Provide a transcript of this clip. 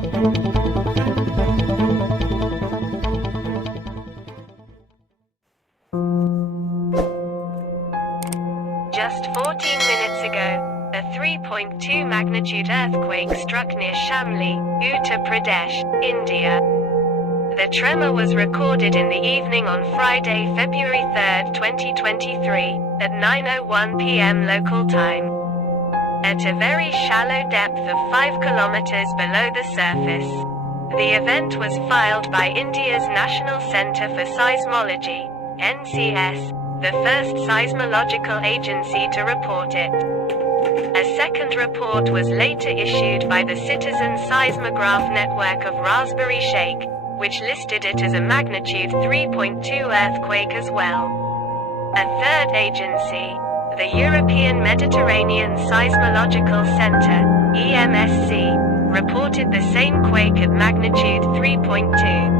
Just 14 minutes ago, a 3.2 magnitude earthquake struck near Shamli, Uttar Pradesh, India. The tremor was recorded in the evening on Friday, February 3, 2023, at 9:01 p.m. local time. At a very shallow depth of 5 kilometers below the surface. The event was filed by India's National Centre for Seismology, NCS, the first seismological agency to report it. A second report was later issued by the citizen-seismograph network of RaspberryShake, which listed it as a magnitude 3.2 earthquake as well. A third agency, the European Mediterranean Seismological Centre, EMSC, reported the same quake at magnitude 3.2.